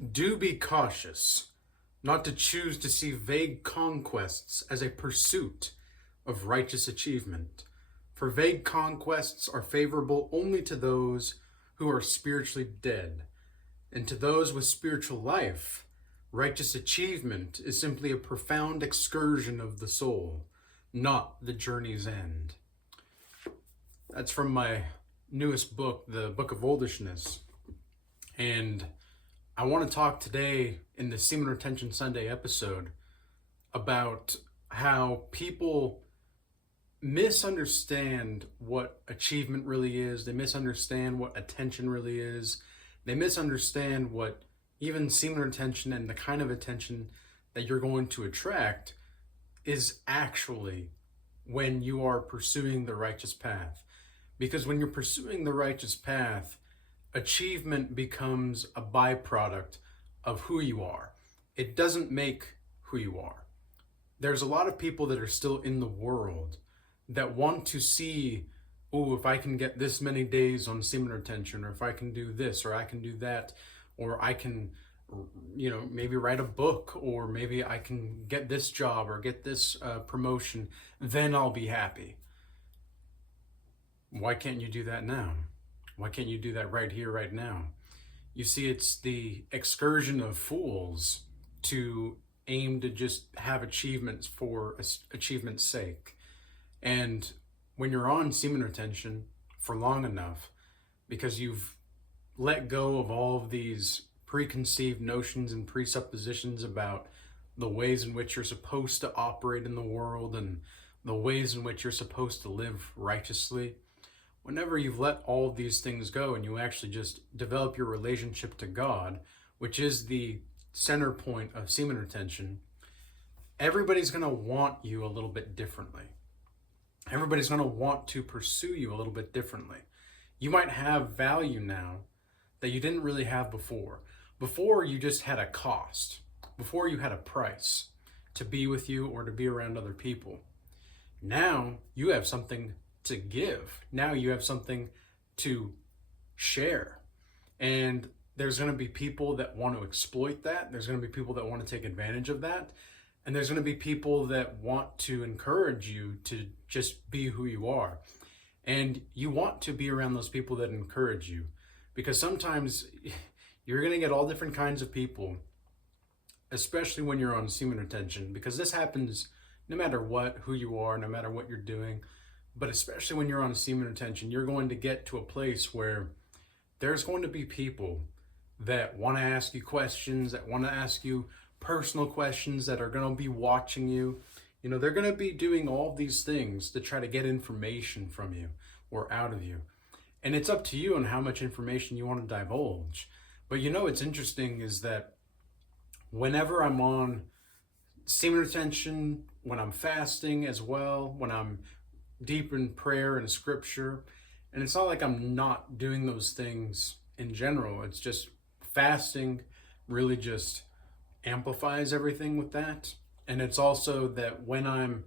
Do be cautious not to choose to see vague conquests as a pursuit of righteous achievement, for vague conquests are favorable only to those who are spiritually dead, and to those with spiritual life, righteous achievement is simply a profound excursion of the soul, not the journey's end. That's from my newest book, the Book of Oldishness. And I want to talk today in the Semen Retention Sunday episode about how people misunderstand what achievement really is. They misunderstand what attention really is. They misunderstand what even semen retention and the kind of attention that you're going to attract is actually when you are pursuing the righteous path. Because when you're pursuing the righteous path, achievement becomes a byproduct of who you are. It doesn't make who you are. There's a lot of people that are still in the world that want to see, oh, if I can get this many days on semen retention, or if I can do this, or I can do that, or I can, maybe write a book, or maybe I can get this job or get this promotion, then I'll be happy. Why can't you do that now? Why can't you do that right here, right now? You see, it's the excursion of fools to aim to just have achievements for achievement's sake. And when you're on semen retention for long enough, because you've let go of all of these preconceived notions and presuppositions about the ways in which you're supposed to operate in the world and the ways in which you're supposed to live righteously, whenever you've let all of these things go and you actually just develop your relationship to God, which is the center point of semen retention, everybody's going to want you a little bit differently. Everybody's going to want to pursue you a little bit differently. You might have value now that you didn't really have before. Before, you just had a cost. Before, you had a price to be with you or to be around other people. Now, you have something to give. Now you have something to share. And there's going to be people that want to exploit that. There's going to be people that want to take advantage of that. And there's going to be people that want to encourage you to just be who you are. And you want to be around those people that encourage you, because sometimes you're going to get all different kinds of people, especially when you're on semen retention, because this happens no matter what, who you are, no matter what you're doing. But especially when you're on semen retention, you're going to get to a place where there's going to be people that want to ask you questions, that want to ask you personal questions, that are going to be watching you. They're going to be doing all these things to try to get information from you or out of you. And it's up to you on how much information you want to divulge. But what's interesting is that whenever I'm on semen retention, when I'm fasting as well, when I'm deep in prayer and scripture, and it's not like I'm not doing those things in general, it's just fasting really just amplifies everything with that. And it's also that when I'm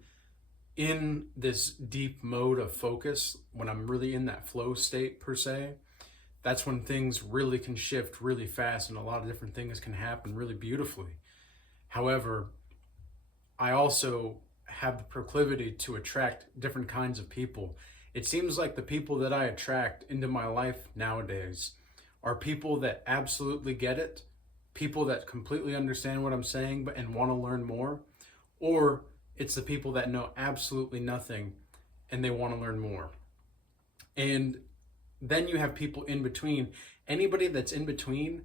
in this deep mode of focus, when I'm really in that flow state per se, that's when things really can shift really fast and a lot of different things can happen really beautifully. However, I also have the proclivity to attract different kinds of people. It seems like the people that I attract into my life nowadays are people that absolutely get it, people that completely understand what I'm saying and want to learn more, or it's the people that know absolutely nothing and they want to learn more. And then you have people in between. Anybody that's in between,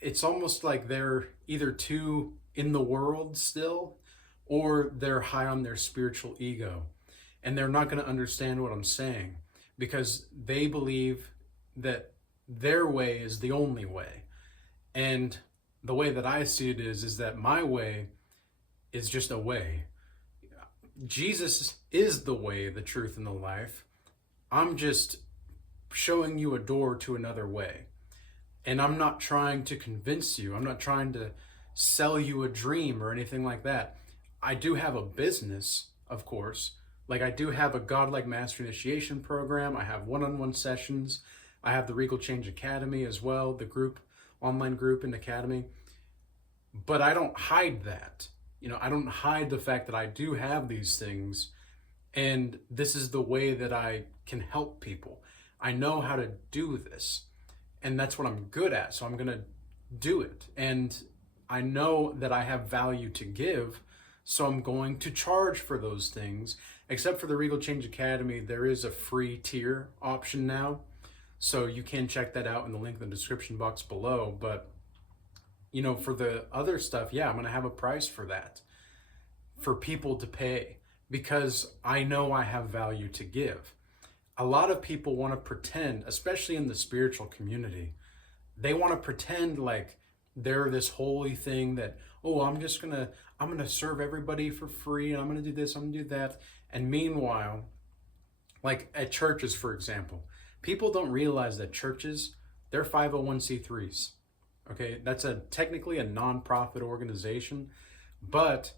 it's almost like they're either too in the world still, or they're high on their spiritual ego, and they're not going to understand what I'm saying because they believe that their way is the only way. And the way that I see it is that my way is just a way. Jesus is the way, the truth, and the life. I'm just showing you a door to another way. And I'm not trying to convince you. I'm not trying to sell you a dream or anything like that. I do have a business, of course. Like, I do have a Godlike Master Initiation program. I have one-on-one sessions. I have the Regal Change Academy as well, the group online group and academy, but I don't hide that. I don't hide the fact that I do have these things, and this is the way that I can help people. I know how to do this, and that's what I'm good at, so I'm going to do it. And I know that I have value to give, so I'm going to charge for those things. Except for the Regal Change Academy, there is a free tier option now, so you can check that out in the link in the description box below. But for the other stuff, yeah, I'm going to have a price for that, for people to pay, because I know I have value to give. A lot of people want to pretend, especially in the spiritual community, they want to pretend like they're this holy thing that, oh, I'm going to serve everybody for free, and I'm going to do this, I'm going to do that. And meanwhile, like at churches, for example, people don't realize that churches, they're 501c3s. Okay, that's technically a non-profit organization, but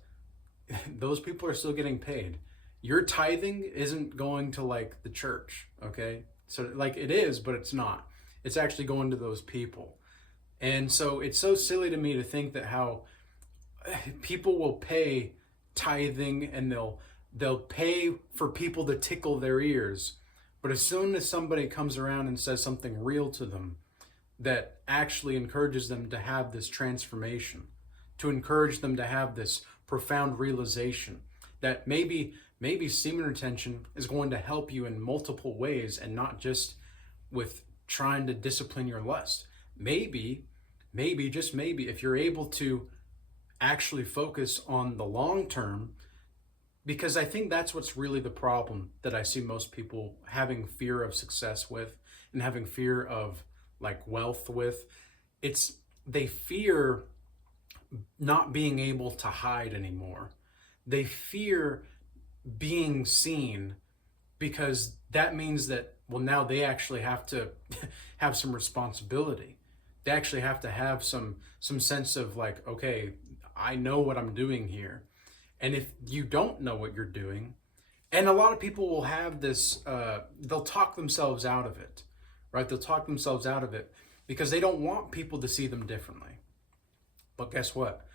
those people are still getting paid. Your tithing isn't going to like the church, okay? So like it is, but it's not. It's actually going to those people. And so it's so silly to me to think that how people will pay tithing, and they'll pay for people to tickle their ears. But as soon as somebody comes around and says something real to them that actually encourages them to have this transformation, to encourage them to have this profound realization that maybe semen retention is going to help you in multiple ways, and not just with trying to discipline your lust. Maybe, just maybe, if you're able to actually focus on the long term, because I think that's what's really the problem that I see most people having fear of success with, and having fear of like wealth with. It's they fear not being able to hide anymore. They fear being seen, because that means that, well, now they actually have to have some responsibility. They actually have to have some sense of like, okay, I know what I'm doing here. And if you don't know what you're doing, and a lot of people will have this, they'll talk themselves out of it, right? They'll talk themselves out of it because they don't want people to see them differently. But guess what?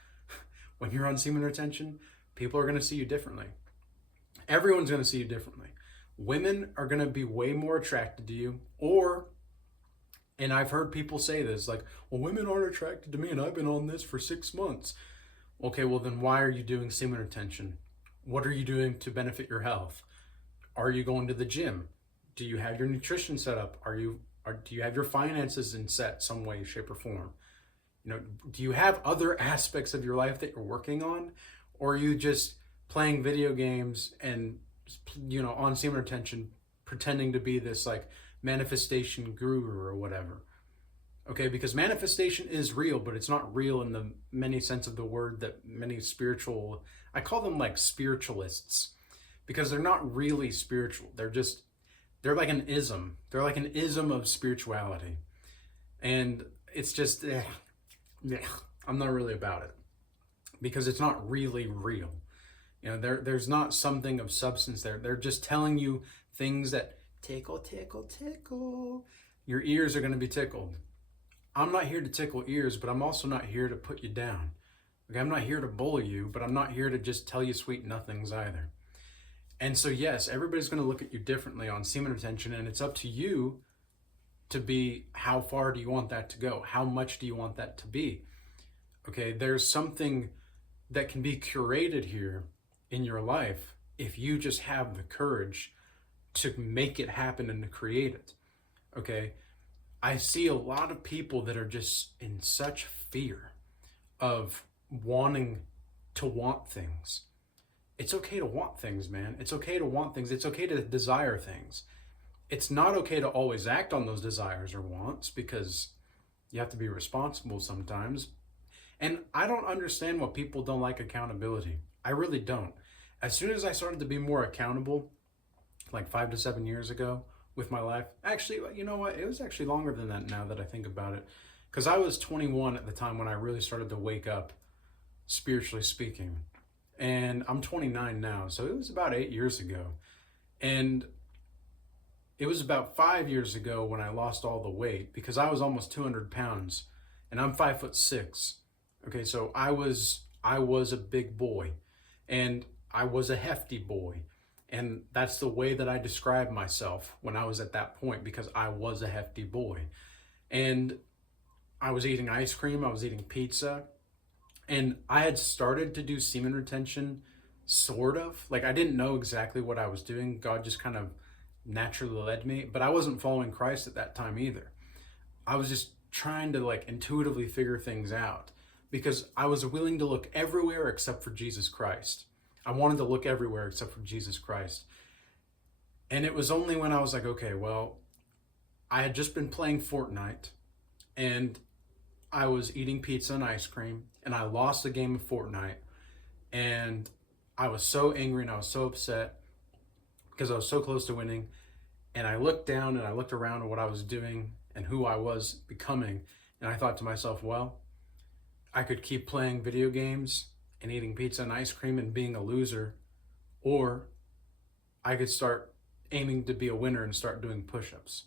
When you're on semen retention, people are going to see you differently. Everyone's going to see you differently. Women are going to be way more attracted to you, and I've heard people say this, like, well, women aren't attracted to me and I've been on this for 6 months. Okay, well then why are you doing semen retention? What are you doing to benefit your health? Are you going to the gym? Do you have your nutrition set up? Do you have your finances in set some way, shape, or form? Do you have other aspects of your life that you're working on? Or are you just playing video games and, on semen retention, pretending to be this like manifestation guru or whatever? Okay, because manifestation is real, but it's not real in the many sense of the word that many I call them like spiritualists, because they're not really spiritual. They're like an ism. They're like an ism of spirituality. And it's just, I'm not really about it, because it's not really real. There's not something of substance there. They're just telling you things that tickle, tickle, tickle. Your ears are going to be tickled. I'm not here to tickle ears, but I'm also not here to put you down. Okay, I'm not here to bully you, but I'm not here to just tell you sweet nothings either. And so yes, everybody's going to look at you differently on semen retention, and it's up to you to be, how far do you want that to go? How much do you want that to be? Okay, there's something that can be curated here in your life if you just have the courage to make it happen and to create it. Okay, I see a lot of people that are just in such fear of wanting to want things. It's okay to want things, man. It's okay to want things. It's okay to desire things. It's not okay to always act on those desires or wants, because you have to be responsible sometimes. And I don't understand why people don't like accountability. I really don't. As soon as I started to be more accountable, like 5 to 7 years ago with my life, actually, you know what? It was actually longer than that now that I think about it, because I was 21 at the time when I really started to wake up, spiritually speaking. And I'm 29 now, so it was about 8 years ago. And it was about 5 years ago when I lost all the weight, because I was almost 200 pounds and I'm 5'6". Okay, so I was a big boy, and I was a hefty boy. And that's the way that I described myself when I was at that point, because I was a hefty boy. And I was eating ice cream, I was eating pizza, and I had started to do semen retention, sort of. Like, I didn't know exactly what I was doing. God just kind of naturally led me, but I wasn't following Christ at that time either. I was just trying to like intuitively figure things out, because I was willing to look everywhere except for Jesus Christ. I wanted to look everywhere except for Jesus Christ. And it was only when I was like, okay, well, I had just been playing Fortnite, and I was eating pizza and ice cream, and I lost a game of Fortnite, and I was so angry and I was so upset because I was so close to winning. And I looked down and I looked around at what I was doing and who I was becoming, and I thought to myself, well, I could keep playing video games and eating pizza and ice cream and being a loser, or I could start aiming to be a winner and start doing push-ups.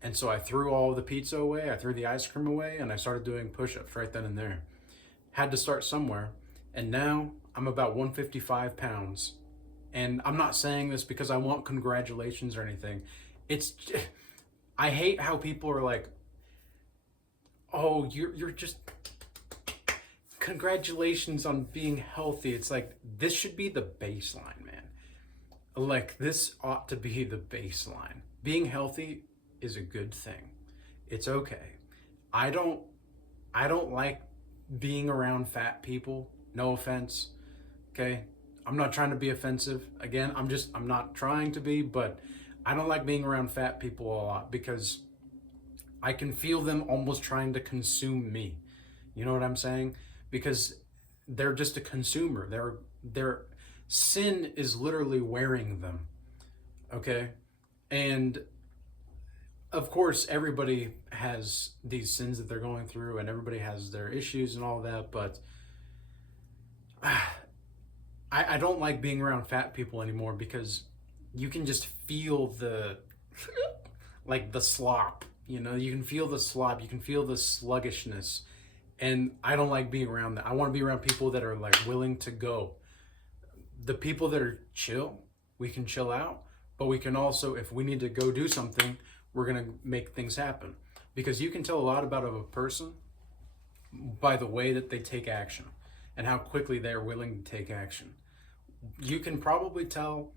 And so I threw all the pizza away, I threw the ice cream away, and I started doing push-ups right then and there. Had to start somewhere. And now I'm about 155 pounds. And I'm not saying this because I want congratulations or anything. I hate how people are like, oh, you're just, congratulations on being healthy. It's like, this should be the baseline, man. Like, this ought to be the baseline. Being healthy is a good thing. It's okay. I don't like being around fat people. No offense. Okay? I'm not trying to be offensive. Again, I'm not trying to be, but I don't like being around fat people a lot, because I can feel them almost trying to consume me. You know what I'm saying? Because they're just a consumer. Their sin is literally wearing them. Okay? And of course, everybody has these sins that they're going through, and everybody has their issues and all that, but I don't like being around fat people anymore, because you can just feel the like the slop, you know, you can feel the slop, you can feel the sluggishness, and I don't like being around that. I want to be around people that are like willing to go. The people that are chill, we can chill out, but we can also, if we need to go do something, we're going to make things happen. Because you can tell a lot about a person by the way that they take action and how quickly they're willing to take action. You can probably tell,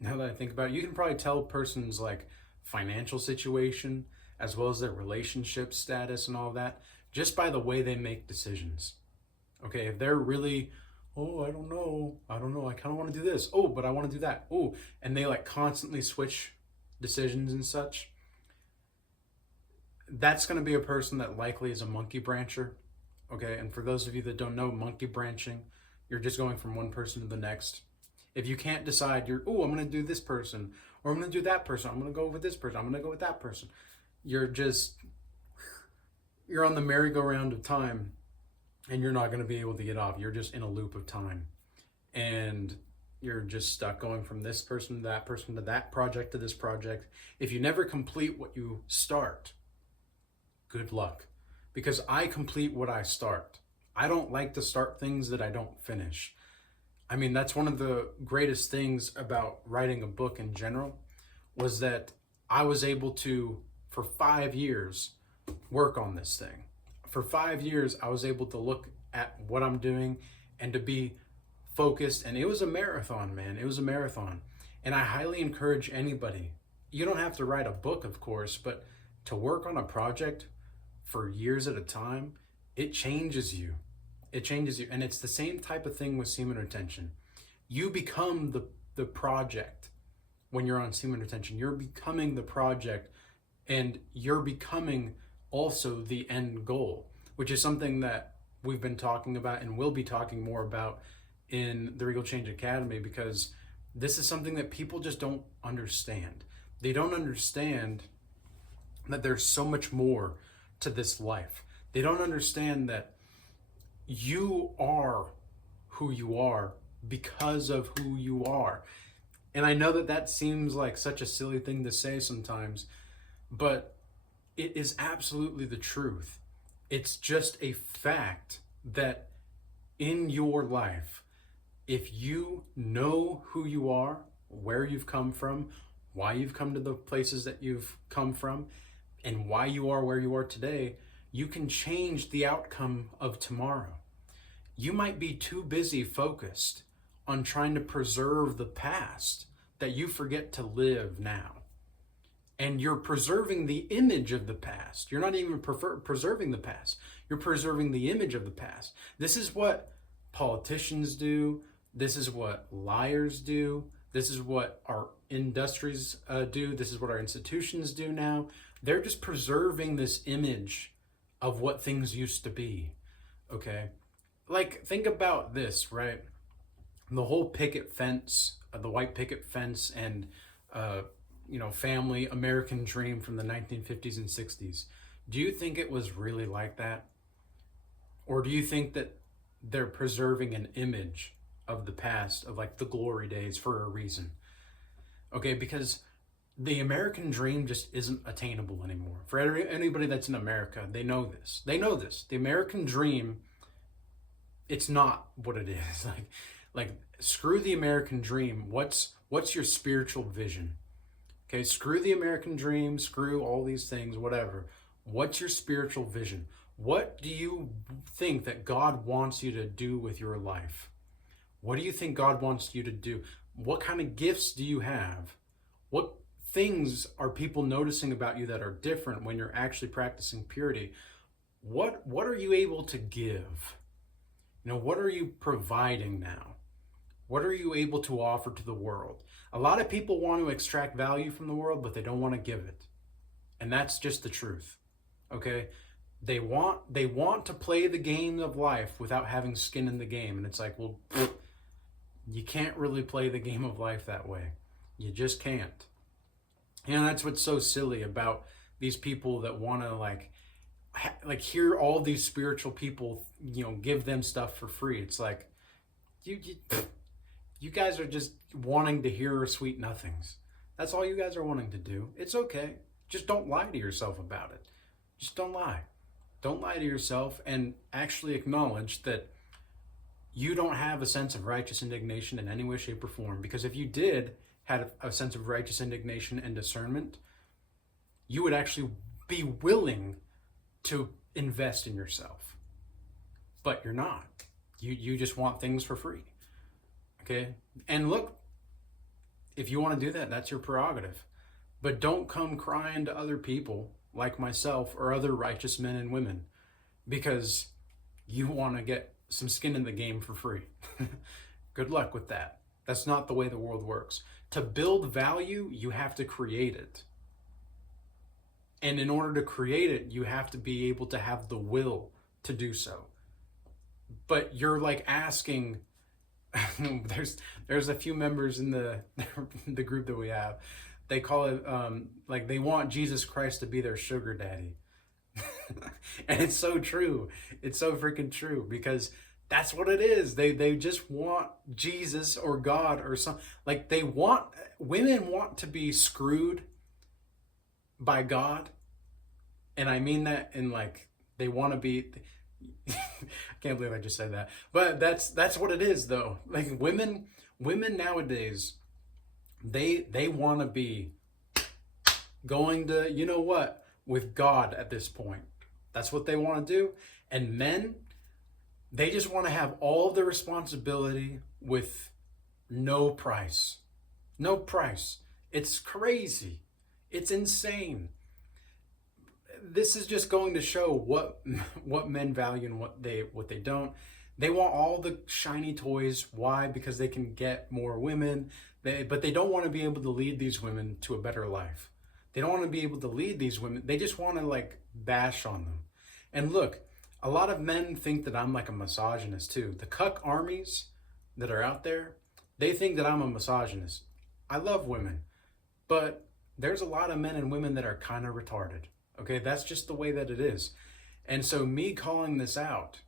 now that I think about it, you can probably tell a person's like financial situation as well as their relationship status and all that just by the way they make decisions. Okay, if they're really, oh, I don't know, I kind of want to do this. Oh, but I want to do that. Oh, and they like constantly switch decisions and such. That's going to be a person that likely is a monkey brancher. Okay, and for those of you that don't know, monkey branching, you're just going from one person to the next. If you can't decide, I'm going to do this person, or I'm going to do that person, I'm going to go with this person, I'm going to go with that person. You're on the merry-go-round of time, and you're not going to be able to get off. You're just in a loop of time, and you're just stuck going from this person to that project to this project. If you never complete what you start, good luck, because I complete what I start. I don't like to start things that I don't finish. I mean, that's one of the greatest things about writing a book in general, was that I was able to, for 5 years, work on this thing. For 5 years, I was able to look at what I'm doing and to be focused. And it was a marathon, man. It was a marathon. And I highly encourage anybody, you don't have to write a book, of course, but to work on a project for years at a time, it changes you. It changes you. And it's the same type of thing with semen retention. You become the project when you're on semen retention. You're becoming the project, and you're becoming also the end goal, which is something that we've been talking about and will be talking more about in the Regal Change Academy, because this is something that people just don't understand. They don't understand that there's so much more to this life. They don't understand that you are who you are because of who you are. And I know that seems like such a silly thing to say sometimes, but it is absolutely the truth. It's just a fact that in your life, if you know who you are, where you've come from, why you've come to the places that you've come from, and why you are where you are today, you can change the outcome of tomorrow. You might be too busy focused on trying to preserve the past that you forget to live now. And you're preserving the image of the past. You're not even preserving the past. You're preserving the image of the past. This is what politicians do. This is what liars do. This is what our industries do. This is what our institutions do now. They're just preserving this image of what things used to be. Okay? Like, think about this, right? The whole picket fence, the white picket fence, and family American dream from the 1950s and 60s. Do you think it was really like that? Or do you think that they're preserving an image of the past, of like the glory days, for a reason? Okay, because the American dream just isn't attainable anymore. For anybody that's in America, they know this. They know this. The American dream, it's not what it is. Like screw the American dream. What's your spiritual vision? Okay, screw the American dream, screw all these things, whatever. What's your spiritual vision? What do you think that God wants you to do with your life? What do you think God wants you to do? What kind of gifts do you have? What things are people noticing about you that are different when you're actually practicing purity? What are you able to give? What are you providing now? What are you able to offer to the world? A lot of people want to extract value from the world, but they don't want to give it. And that's just the truth. Okay? They want to play the game of life without having skin in the game. And it's like, well, you can't really play the game of life that way. You just can't. And that's what's so silly about these people that want to like hear all these spiritual people, give them stuff for free. It's like, you guys are just wanting to hear sweet nothings. That's all you guys are wanting to do. It's okay. Just don't lie to yourself about it. Just don't lie. Don't lie to yourself, and actually acknowledge that you don't have a sense of righteous indignation in any way, shape, or form. Because if you did have a sense of righteous indignation and discernment, you would actually be willing to invest in yourself. But you're not. You just want things for free. Okay? And look, if you want to do that, that's your prerogative. But don't come crying to other people like myself or other righteous men and women because you want to get some skin in the game for free. Good luck with that. That's not the way the world works. To build value, you have to create it. And in order to create it, you have to be able to have the will to do so. But you're like asking, there's a few members in the group that we have. They call it they want Jesus Christ to be their sugar daddy. And it's so true. It's so freaking true, because that's what it is. They just want Jesus or God or something. Like women want to be screwed by God. And I mean that in they want to be, I can't believe I just said that. But that's what it is though. Like women nowadays, they want to be going to, with God at this point. That's what they want to do. And men, they just want to have all the responsibility with no price. No price. It's crazy. It's insane. This is just going to show what men value and what they don't. They want all the shiny toys. Why? Because they can get more women. But they don't want to be able to lead these women to a better life. They don't want to be able to lead these women. They just want to bash on them. And look, a lot of men think that I'm like a misogynist too. The cuck armies that are out there, they think that I'm a misogynist. I love women, but there's a lot of men and women that are kind of retarded. Okay, that's just the way that it is. And so me calling this out,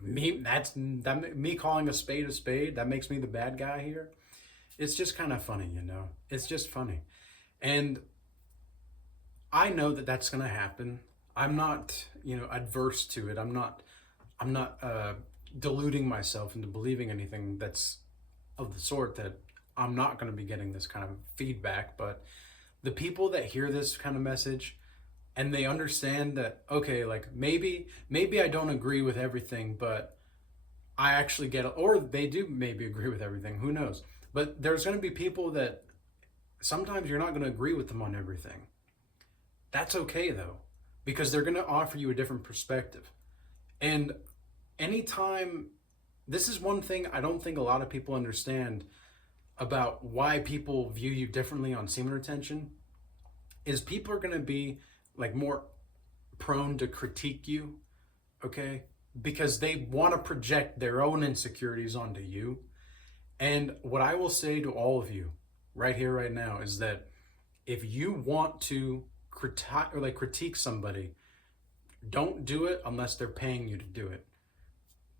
me calling a spade, that makes me the bad guy here. It's just kind of funny, It's just funny. And I know that that's going to happen. I'm not, adverse to it. I'm not deluding myself into believing anything that's of the sort, that I'm not going to be getting this kind of feedback. But the people that hear this kind of message and they understand that, okay, like maybe I don't agree with everything, but I actually get it, or they do maybe agree with everything, who knows. But there's going to be people that sometimes you're not going to agree with them on everything. That's okay though, because they're going to offer you a different perspective. And anytime, this is one thing I don't think a lot of people understand about why people view you differently on semen retention, is people are going to be like more prone to critique you, okay? Because they want to project their own insecurities onto you. And what I will say to all of you right here, right now, is that if you want to critique somebody, don't do it unless they're paying you to do it.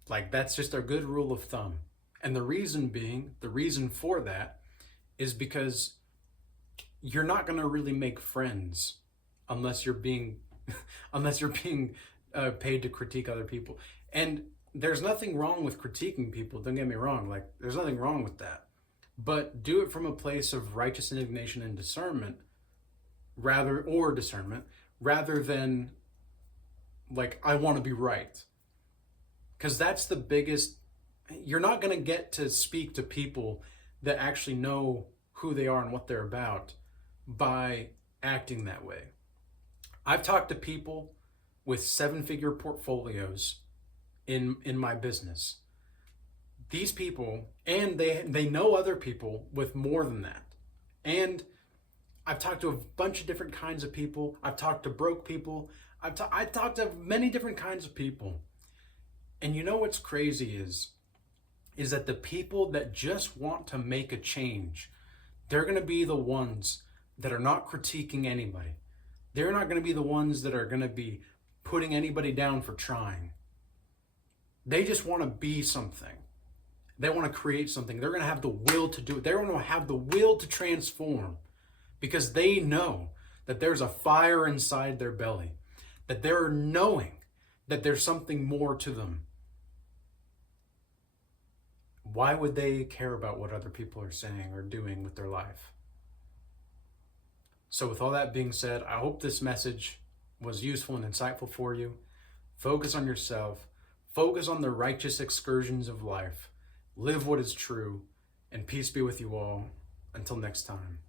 Like, that's just a good rule of thumb. And the reason for that is because you're not going to really make friends unless you're being paid to critique other people. And there's nothing wrong with critiquing people, don't get me wrong, like there's nothing wrong with that. But do it from a place of righteous indignation and discernment, rather than like, I want to be right. Because that's the biggest, you're not going to get to speak to people that actually know who they are and what they're about by acting that way. I've talked to people with 7-figure portfolios in my business. These people, and they know other people with more than that. And I've talked to a bunch of different kinds of people. I've talked to broke people. I've talked to many different kinds of people. And you know what's crazy is that the people that just want to make a change, they're going to be the ones that are not critiquing anybody. They're not going to be the ones that are going to be putting anybody down for trying. They just want to be something. They want to create something. They're going to have the will to do it. They're going to have the will to transform, because they know that there's a fire inside their belly, that they're knowing that there's something more to them. Why would they care about what other people are saying or doing with their life? So with all that being said, I hope this message was useful and insightful for you. Focus on yourself. Focus on the righteous excursions of life. Live what is true, and peace be with you all. Until next time.